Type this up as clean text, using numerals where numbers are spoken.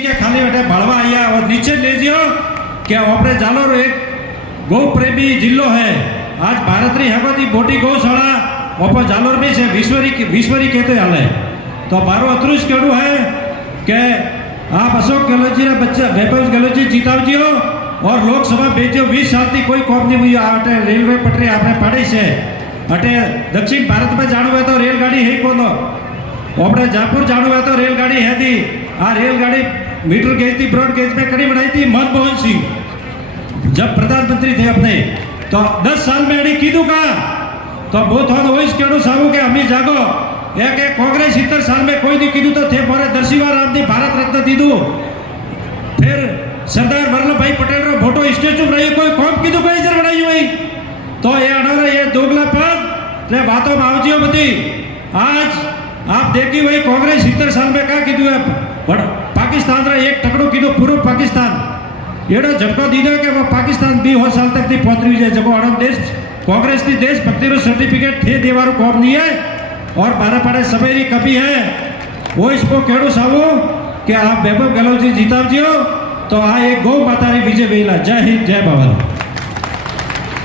के खाली बेटे भड़वा आया और नीचे ले जियो क्या अपने जालोर एक गौ प्रेमी जिलो है। आज भारत री हमारी मोटी गौशाला ओपर जालोर में से विश्वरी कहते हाल है। तो मारो अतरुष कहू है कि आप अशोक गहलोत जी बच्चा वैभव गहलोत जी जीतावजियो और लोकसभा भेजो 20 साल थी कोई कॉम नहीं हुई। अटे रेलवे पटरी आपने पाड़ी से अटे दक्षिण भारत में जाणु है तो रेलगाड़ी है कोनो अपने जयपुर जाणु है तो रेलगाड़ी है थी। आ रेलगाड़ी मीटर गेज थी ब्रॉड गेज में कड़ी बनाई थी मनमोहन सिंह जब प्रधानमंत्री थे अपने। तो 10 साल में अड़ी कीधु का तो बहुत वही कहू साहू के अमी जागो एक कांग्रेस 70 साल में कोई नहीं कीधु तो थे मोरे दर्शिवा राम ने भारत रत्न दीधु। फिर सरदार वल्लभ भाई पटेल रो फोटो स्टेच्यू बनाई कोई कौम कीधु कोई इधर बनाई हुई। तो ये अनारा ये दोगलापन रे बातों में आवजियो बती। आज आप देखी वही कांग्रेस 70 साल में क्या कीधु है पाकिस्तान रा एक टकड़ो कीधु पूर्व पाकिस्तान एड़ो झटको दीधो कि वो पाकिस्तान 20 साल तक थी पहुंची जाए जब अड़म देश कांग्रेस की देशभक्ति रो सर्टिफिकेट थे देवारो कौम नहीं है और बारह पाड़े सवेरी कभी है वो इसको कहू साहू कि आप वैभव गहलोत जी जीतावजियो तो आ एक गौ माता विजय वेला। जय हिंद जय भवन।